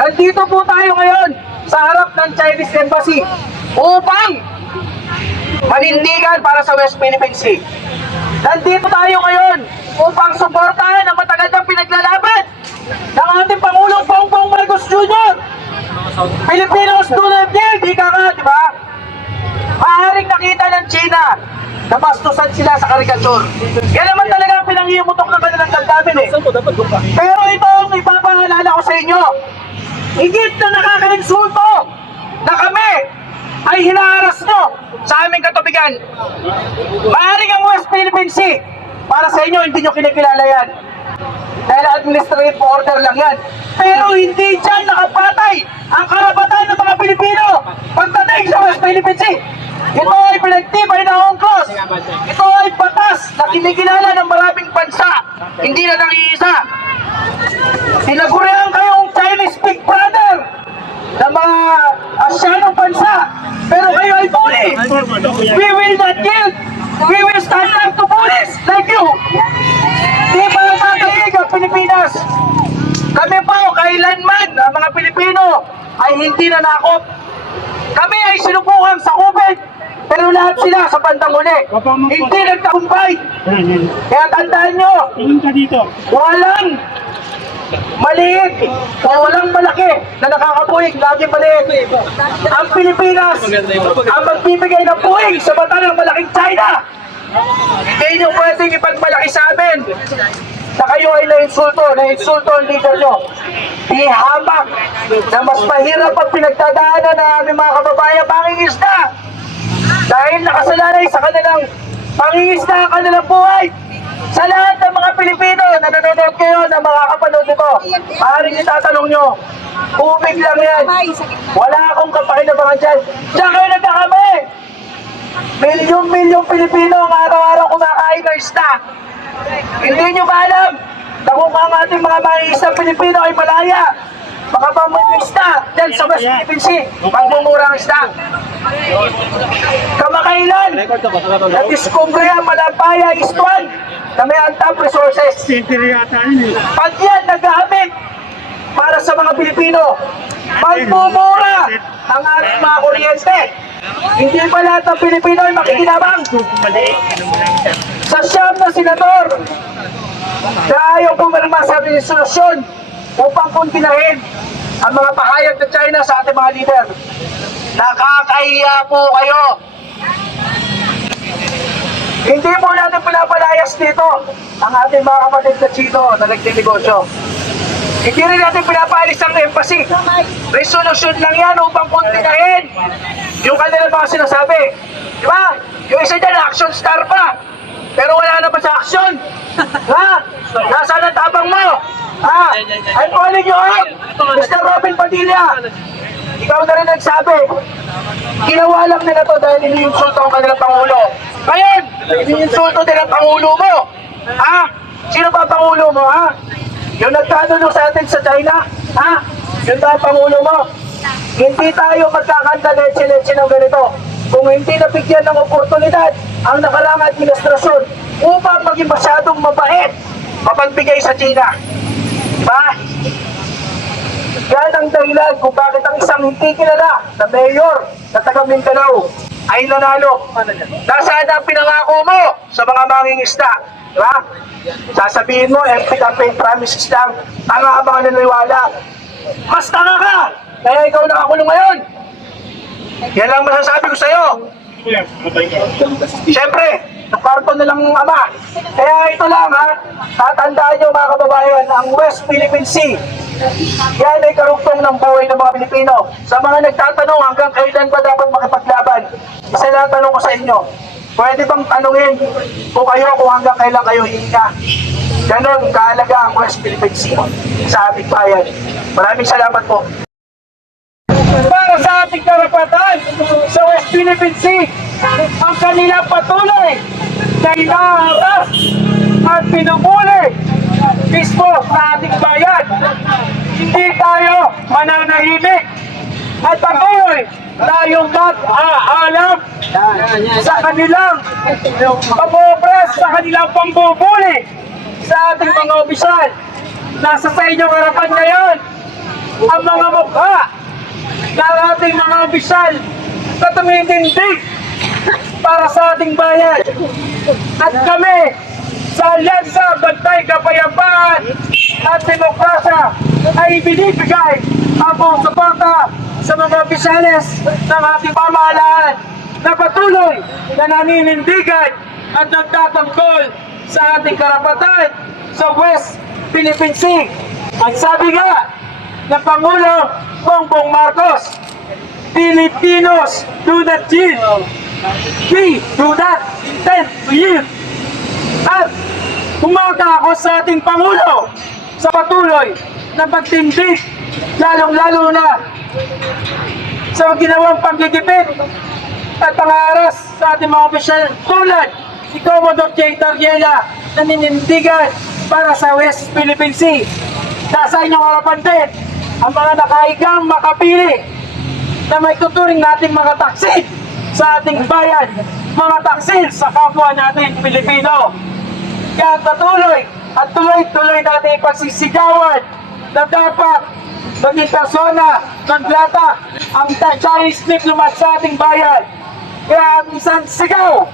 Nandito po tayo ngayon sa harap ng Chinese Embassy upang manindigan para sa West Philippine Sea. Nandito tayo ngayon upang suportahan ang matagal ng pinaglalaban ng ating Pangulong Bongbong Marcos Jr. Filipinos do not deal, di ka nga, di ba? Maaaring nakita ng China na bastusan sila sa karikatur. Yan naman talaga ang pinanghimutok ng kanilang damdamin eh. Pero ito ang ipapaalala ko sa inyo. Higit na nakakainsulto na kami ay hinaharas nyo sa aming katubigan. Maaaring ang West Philippine Sea, para sa inyo, hindi nyo kinikilala yan. Dahil administrative order lang yan. Pero hindi dyan nakapatay ang karapatan ng mga Pilipino pagdating sa West Philippine Sea. Ito ay pinagtibay na UNCLOS. Ito ay batas na kinikilala ng maraming bansa. Hindi na nang-iisa. Tinagurihan kayong Chinese Big Brother ng mga Asyanong bansa. Pero kayo ay bully. We will not yield. We will stand up to bullies like you. Di ba tatagig ang Pilipinas? Kami po, kailanman, ang mga Pilipino ay hindi nanakop. Kami ay sinubukang sakupin, pero lahat sila sa bandang uli. Hindi nagtagumpay. Kaya tandaan nyo, walang maliit o walang malaki na nakakapuwing, lagi maliit. Ang Pilipinas ang magbibigay ng puwing sa mata ng malaking China. Hindi nyo pwedeng ipagmalaki sa amin na kayo ay na-insulto ang leader nyo. Ihamak na mas mahirap ang pinagdadaanan ng aming mga kababayan pangingisda dahil nakasalalay sa kanilang pangingisda ang kanilang buhay. Sa lahat ng mga Pilipino na nanonood kayo na mga kapanood nito, maaaring itatanong nyo, tubig lang yan. Wala akong kapakinabangan dyan. Diyan kayo nagkakami. Milyong Pilipino ang araw-araw kumakain ng isda. Hindi nyo ba alam na kung ang ating mga mangingisda Pilipino ay malaya, makapamumista dyan sa West Philippine Sea, magmumurang isda. Kamakailan, na-discover yan Malapaya, Istuan, na may untap resources. Pag yan naghahamit para sa mga Pilipino, magmumura ang ating mga kuryente. Hindi pa lahat ng Pilipino ay makikinabang. Sa siyam na senador na ayaw pumirma sa resolusyon upang kuntinahin ang mga pahayag ng China sa ating mga leader. Nakakahiya po kayo. Hindi po natin pinapalayas dito ang ating mga kapatid na Chino na nagtinegosyo. Hindi rin natin pinapaalis ang embassy. Resolution lang yan upang kuntinahin yung kanilang mga sinasabi. Di ba? Yung isa dyan, action star pa. Pero wala na ba sa action? Ha? Nasaan ang tabang mo? Ha? I'm calling you out, Mr. Robin Padilla. Ikaw na rin nagsabi. Ginawa lang nila to dahil iniinsulto ang kanilang Pangulo. Ngayon, iniinsulto din ang Pangulo mo. Ha? Sino ba Pangulo mo, ha? Yung nagtanong sa atin sa China? Ha? Yun ba ang Pangulo mo? Hindi tayo magkakanta leche-leche ng ganito kung hindi nabigyan ng oportunidad ang nakaraang administrasyon upang maging masyadong mabait mapagbigay sa China. Diba? Yan ang dahilan kung bakit ang isang hindi kilala na mayor na taga Mindanao ay nanalo. Nasaan ang pinangako mo sa mga mangingisda? Diba? Sasabihin mo, empty campaign promises lang. Tanga ka mga naniniwala. Mas tanga ka! Kaya ikaw nakakulong ngayon. Yan lang masasabi ko sa'yo. Siyempre, nakarto na lang ama. Kaya ito lang ha, tatandaan nyo mga kababayan, ang West Philippine Sea, yan ay karugtong ng buhay ng mga Pilipino. Sa mga nagtatanong hanggang kailan ba dapat makipaglaban, isa na tanong ko sa inyo, pwede bang tanungin po kayo kung hanggang kailan kayo hihinga? Ganon kaalaga ang West Philippine Sea sa ating bayan. Maraming salamat po. Para sa ating karapatan sa West Philippine Sea, ang kanilang patuloy na inaharas at pinumuli mismo sa ating bayan. Hindi tayo mananahimik at patuloy tayong mag-aalam sa kanilang pag-opres, sa kanilang pambubuli sa ating mga opisyal. Nasa sa inyong harapan ngayon ang mga mukha ng ating mga opisyal na tumitindig para sa ating bayan. At kami sa Alyansa Bantay Kapayapaan at Demokrasya ay binibigay ang buong suporta sa mga opisyales ng ating pamahalaan na patuloy na naninindigan at nagtatanggol sa ating karapatan sa West Philippine Sea. Ang sabi nga ng Pangulo Bongbong Marcos, Filipinos do not yield. We do not intend to yield. At kumaka ako sa ating Pangulo sa patuloy na pagtindig, lalong-lalo na sa ginawang panggigipit at pangaras sa ating mga opisyal tulad si Commodore J. Darriela na ninindigan para sa West Philippine Sea. Nasa inyong harapan din ang mga nakahigang makapili na may tuturing nating mga taksil sa ating bayan, mga taksil sa kapwa natin Pilipino. Kaya patuloy at tuloy-tuloy natin pagsisigawan na dapat maging persona ng lata ang Chinese diplomat sa ating bayan. Kaya ang isang sigaw,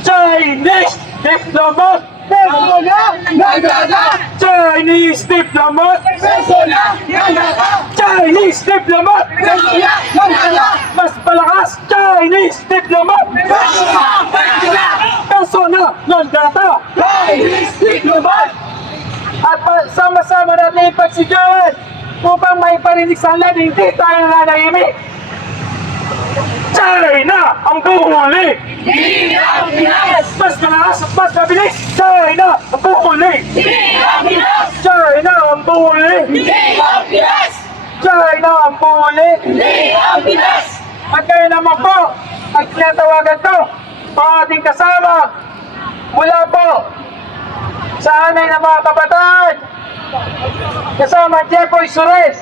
Chinese diplomat! Persona Nagata! Chinese diplomat! Persona Nagata! Chinese diplomat! Persona Nagata! Mas palakas! Chinese diplomat! Persona Nagata! Persona non grata! Chinese diplomat! At sama-sama natin ipagsigawan upang may parinig sa lahat, hindi tayo nananahimik. China ang buhuli! Hindi ang Pinas! Mas malakas at mas mabilis! China ang buhuli! Hindi ang Pinas! China ang buhuli! Hindi ang Pinas! China ang buhuli! Hindi ang Pinas! At kayo naman po, at tinatawagan ko, ang ating kasama mula po sa anay ng mga kabataan, kasama Jeffoy Sures.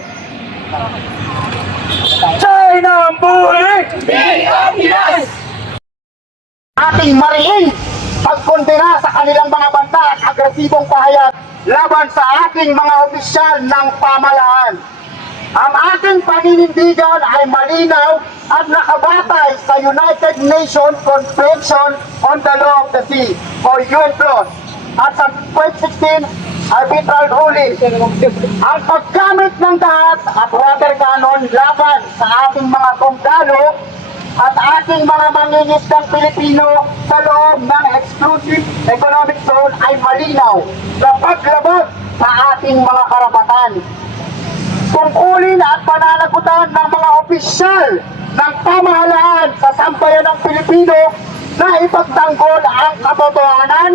China ang buhuli! Hindi ang Pinas! Ating mariin pagkondena sa kanilang mga banta at agresibong pahayag laban sa ating mga opisyal ng pamahalaan. Ang ating paninindigan ay malinaw at nakabatay sa United Nations Convention on the Law of the Sea o UNCLOS at sa 2016 arbitral ruling. Ang paggamit ng dahat at water cannon laban sa ating mga sundalo at ating mga mangingisdang Pilipino sa loob ng exclusive economic zone ay malinaw na paglabag sa ating mga karapatan. Tungkulin at pananagutan ng mga opisyal ng pamahalaan sa sambayan ng Pilipino na ipagtanggol ang katotohanan,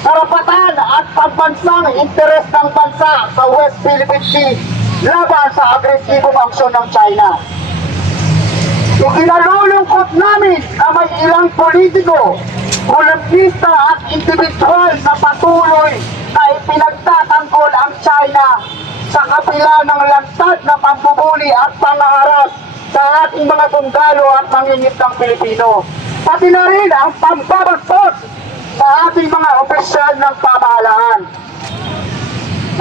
karapatan at pambansang interes ng bansa sa West Philippine Sea laban sa agresibong aksyon ng China. Ikinalulungkot namin na may ilang politiko, kolumnista at individual na patuloy na ipinagtatanggol ang China sa kapila ng lantad na pambubuli at pangaharas sa ating mga sundalo at mangingisdang Pilipino. Pati na rin ang pambabastos sa ating mga opisyal ng pamahalaan.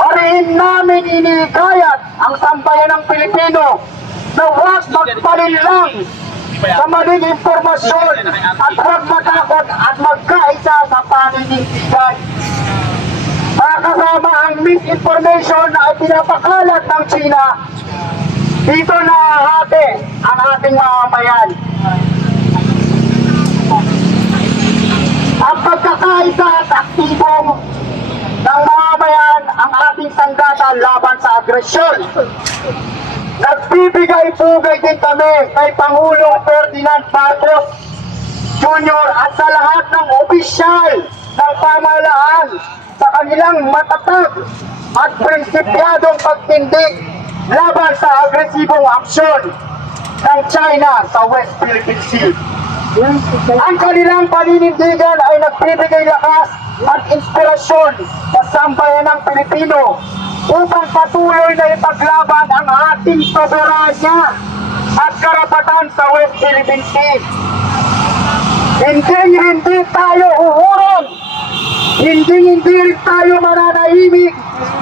Mariin namin inihikayat ang sambayan ng Pilipino na huwag magpalinlang sa maling impormasyon at huwag matakot at magkaisa sa paninindigan. Kasama ang misinformation na pinapakalat ng China, dito nahahati ang ating mamamayan. Ang pagkakaisa at aktibong ng mamamayan ang ating sanggata laban sa agresyon. Nagbibigay-pugay din kami kay Pangulong Ferdinand Marcos Jr. at sa lahat ng opisyal ng pamahalaan sa kanilang matatag at prinsipyadong pagtindig laban sa agresibong aksyon ng China sa West Philippine Sea. Ang kanilang paninindigan ay nagbibigay lakas at inspirasyon sa sambayan ng Pilipino upang patuloy na ipaglaban ang ating soberanya at karapatan sa West Philippine Sea. Hindi tayo uhurong, hindi rin tayo mananahimik,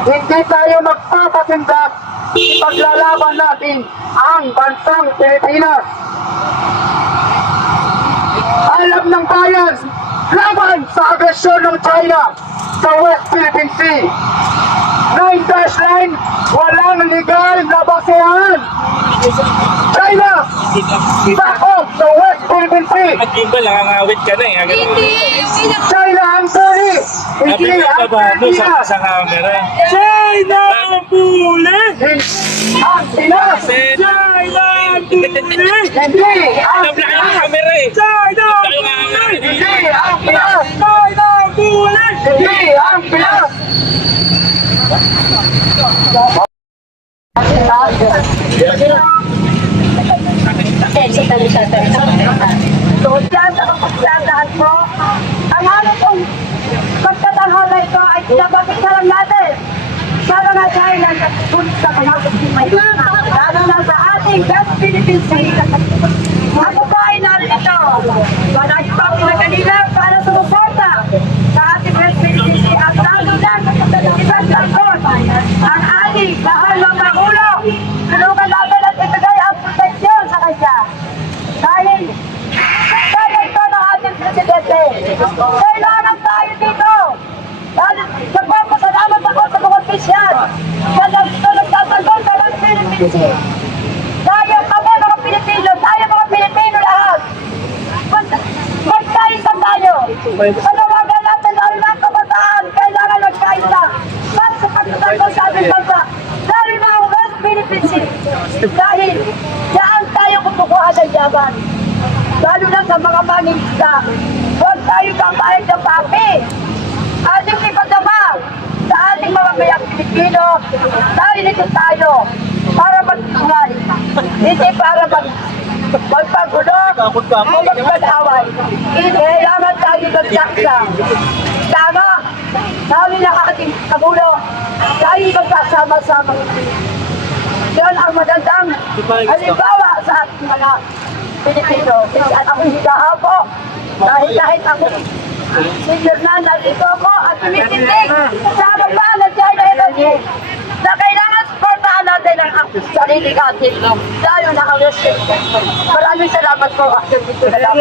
hindi tayo magpapasindak ipaglalaban natin ang bansang Pilipinas. Alam ng bayan, laban sa agresyon ng China sa West Philippine Sea. 9-line, walang legal na basehan. China, sakop sa West Philippine Sea. At iba, nakangawit ka na eh. China ang tuli, hindi Sabi ang ka ba, no, Pilipinas. sa camera. China ang puli! Ang Pinas, China ang puli! hindi ang Alam na kayo ng camera eh. China ang puli! hindi ang Pinas, China ang puli! hindi ang Pinas. Doon yan sa kapagsasahan mo, ang ano pong pagtatanghala ito ay pinabagay na lang natin. Sana nga dahil ang nagsulit sa mga may lalo na sa ating West Philippine Sea. Ako po ay narito. Managi pa ako na kanila para sumuporta sa ating West Philippine Sea at lalo na isang langkon ang ating mahal na Pangulo. Tulungan natin at ibigay ang proteksyon sa kanya. Dahil kaya ito ng ating presidente. Kailangan tayo dito. Dahil nagpapasalamat ako sa mga opisyal na nagtatanggol sa ng Philippine Sea. Tayo kami mga Pilipino, tayo mga Pilipino lahat. Magkaisa tayo. Panawagan natin lalo ng kabataan, kailangan magkaisa. Para sa pagtatanggol sa ating bansa. Lalo na ang West Philippine Sea. Dahil diyan tayo kumukuha ng yaman. Lalo na sa mga mangingisda. Huwag tayo kamayag ng papi. Ating ipadama sa ating mga mayang Pilipino. Dahil ito tayo para magtulay. Hindi para magpagulo o magpag-away. Kailangan tayo magsaksa. Tama. Sabi ng ating kagulo, tayo magkasama-sama. Yan ang magandang halimbawa sa ating mga Pilipino. At ako higahan po. Kahit ako senior na nandito ako at tumitindig sa baba ng China Energy na kailangan supportahan natin ang sarili natin. Lalo na ang West Philippines. Maraming salamat po. Dito na lang.